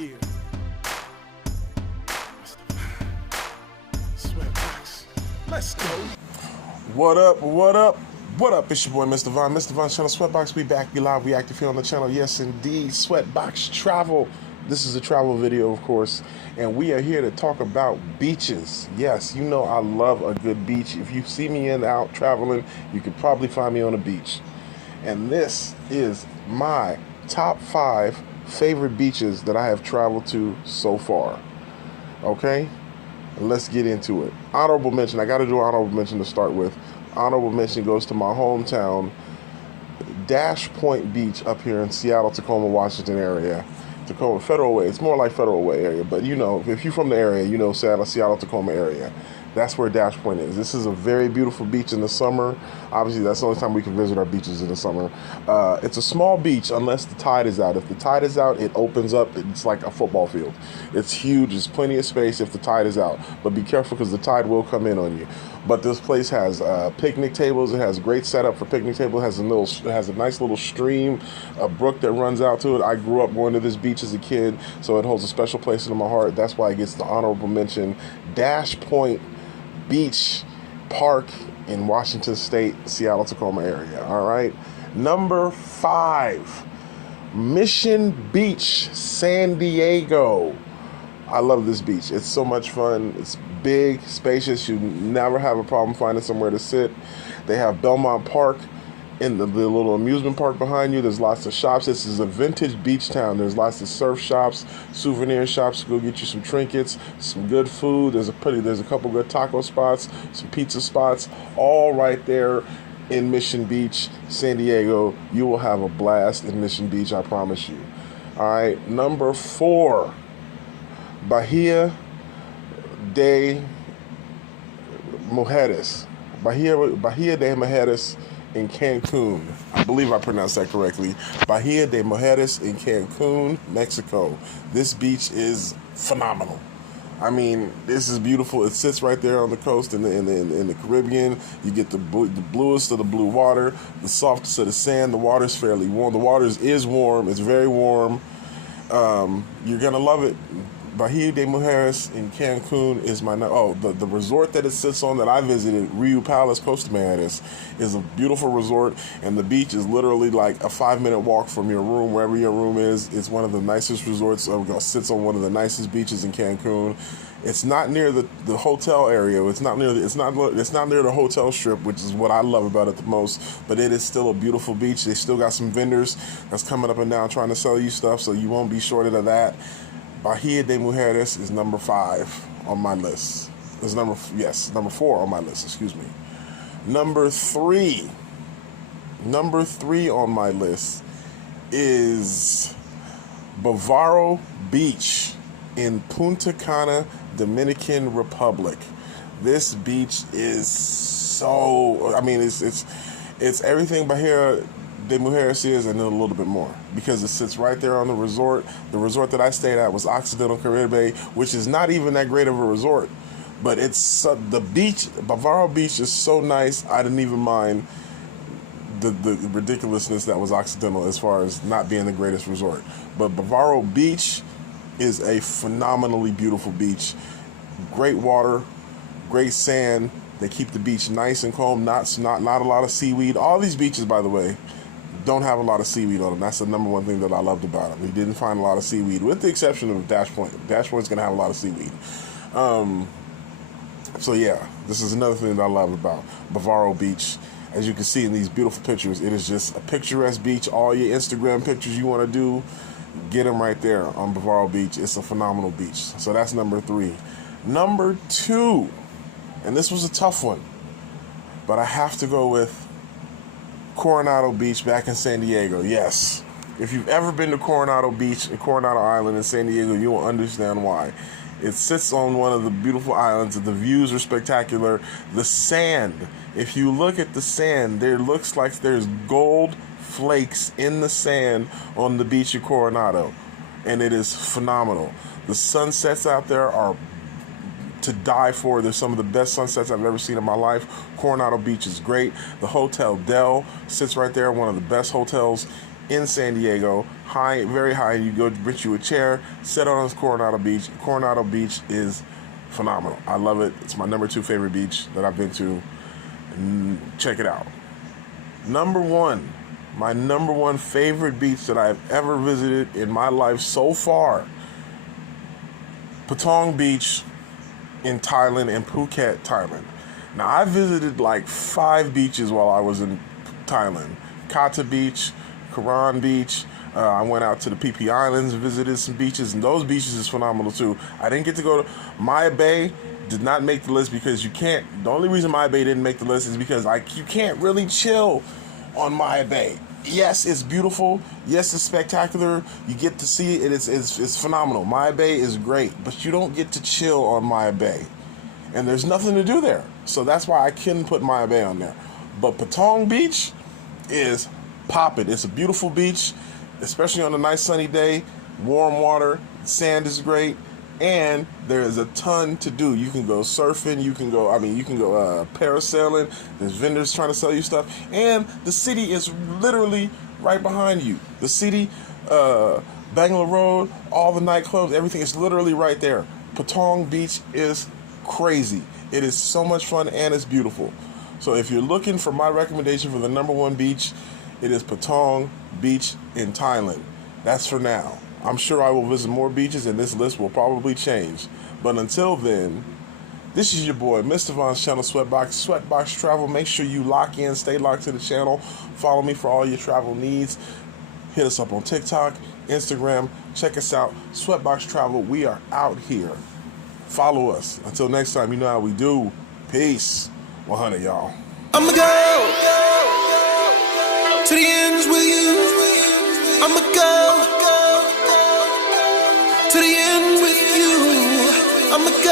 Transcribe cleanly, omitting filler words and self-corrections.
Yeah. Sweatbox. Let's go. What up? What up? What up? It's your boy, Mr. Vaughn. Mr. Vaughn Channel Sweatbox. We back. We live. We active here on the channel. Yes, indeed. Sweatbox travel. This is a travel video, of course, and we are here to talk about beaches. Yes, you know I love a good beach. If you see me in out traveling, you could probably find me on a beach. And this is my top 5 favorite beaches that I have traveled to so far. Okay? Let's get into it. Honorable mention. I got to do honorable mention to start with. Honorable mention goes to my hometown, Dash Point Beach up here in Seattle, Tacoma, Washington area. Tacoma, Federal Way. It's more like Federal Way area, but you know, if you're from the area, you know Seattle, Tacoma area. That's where Dash Point is. This is a very beautiful beach in the summer. Obviously, that's the only time we can visit our beaches in the summer. It's a small beach unless the tide is out. If the tide is out, it opens up. It's like a football field. It's huge. There's plenty of space if the tide is out. But be careful because the tide will come in on you. But this place has picnic tables. It has a great setup for picnic table. It has a nice little stream, a brook that runs out to it. I grew up going to this beach as a kid, so it holds a special place in my heart. That's why it gets the honorable mention. Dash Point Beach Park in Washington State, Seattle, Tacoma area. All right. Number 5, Mission Beach, San Diego. I love this beach. It's so much fun. It's big, spacious. You never have a problem finding somewhere to sit. They have Belmont Park in the little amusement park behind you. There's lots of shops. This is a vintage beach town. There's lots of surf shops, souvenir shops to go get you some trinkets, some good food. There's a couple good taco spots, some pizza spots, all right there in Mission Beach, San Diego. You will have a blast in Mission Beach, I promise you. All right, number 4, Bahia de Mujeres. Bahia de Mujeres in Cancun. I believe I pronounced that correctly. Bahia de Mujeres in Cancun, Mexico. This beach is phenomenal. I mean, this is beautiful. It sits right there on the coast in the Caribbean. You get the bluest of the blue water, the softest of the sand. The water's fairly warm. The water is warm. It's very warm. You're gonna love it. Bahia de Mujeres in Cancun is the resort that it sits on that I visited, Rio Palace, Costa Mujeres, is a beautiful resort, and the beach is literally like a 5-minute walk from your room, wherever your room is. It's one of the nicest resorts. It sits on one of the nicest beaches in Cancun. It's not near the hotel area. It's not near the hotel strip, which is what I love about it the most. But it is still a beautiful beach. They still got some vendors that's coming up and down trying to sell you stuff, so you won't be shorted of that. Bahia de Mujeres is number 5 on my list. It's number 4 on my list, excuse me. Number 3 on my list is Bavaro Beach in Punta Cana, Dominican Republic. This beach is it's everything Bahia de Mujeres is and then a little bit more, because it sits right there on the resort. The resort that I stayed at was Occidental Caribe, which is not even that great of a resort, but it's the beach. Bavaro Beach is so nice. I didn't even mind the ridiculousness that was Occidental as far as not being the greatest resort. But Bavaro Beach is a phenomenally beautiful beach. Great water, great sand. They keep the beach nice and calm. Not a lot of seaweed. All these beaches, by the way, don't have a lot of seaweed on them. That's the number one thing that I loved about them. We didn't find a lot of seaweed, with the exception of Dash Point. Dash Point's gonna have a lot of seaweed. So yeah, this is another thing that I love about Bavaro Beach. As you can see in these beautiful pictures, it is just a picturesque beach. All your Instagram pictures you want to do, get them right there on Bavaro Beach. It's a phenomenal beach. So that's number 3. Number 2, and this was a tough one, but I have to go with Coronado Beach back in San Diego. Yes, if you've ever been to Coronado Beach and Coronado Island in San Diego, you will understand why. It sits on one of the beautiful islands. The views are spectacular. The sand, if you look at the sand, there looks like there's gold flakes in the sand on the beach of Coronado, and it is phenomenal. The sunsets out there are to die for. They're some of the best sunsets I've ever seen in my life. Coronado Beach is great. The Hotel Del sits right there, one of the best hotels in San Diego, high, very high. You go rent you a chair, sit on Coronado Beach. Coronado Beach is phenomenal. I love it. It's my number 2 favorite beach that I've been to. Check it out. My number one favorite beach that I've ever visited in my life so far, Patong Beach in Thailand and Phuket, Thailand. Now, I visited like 5 beaches while I was in Thailand. Kata Beach, Coronado Beach. I went out to the Phi Phi Islands, visited some beaches, and those beaches is phenomenal too. I didn't get to go to Maya Bay. Did not make the list because you can't. The only reason Maya Bay didn't make the list is because you can't really chill on Maya Bay. Yes, it's beautiful. Yes, it's spectacular. You get to see it. It's phenomenal. Maya Bay is great, but you don't get to chill on Maya Bay, and there's nothing to do there. So that's why I couldn't put Maya Bay on there. But Patong Beach is popping. It's a beautiful beach, especially on a nice sunny day. Warm water, sand is great, and there is a ton to do. You can go surfing, you can go parasailing. There's vendors trying to sell you stuff, and the city is literally right behind you. The city, Bangalore Road, all the nightclubs, everything is literally right there. Patong Beach is crazy. It is so much fun and it's beautiful. So if you're looking for my recommendation for the number 1 beach, it is Patong Beach in Thailand. That's for now. I'm sure I will visit more beaches and this list will probably change. But until then, this is your boy, Mr. Von's channel, Sweatbox Travel. Make sure you lock in, stay locked to the channel. Follow me for all your travel needs. Hit us up on TikTok, Instagram. Check us out, Sweatbox Travel. We are out here. Follow us. Until next time, you know how we do. Peace. 100, y'all. I'ma go to the ends with you. I'ma go to the end with you. I'ma go.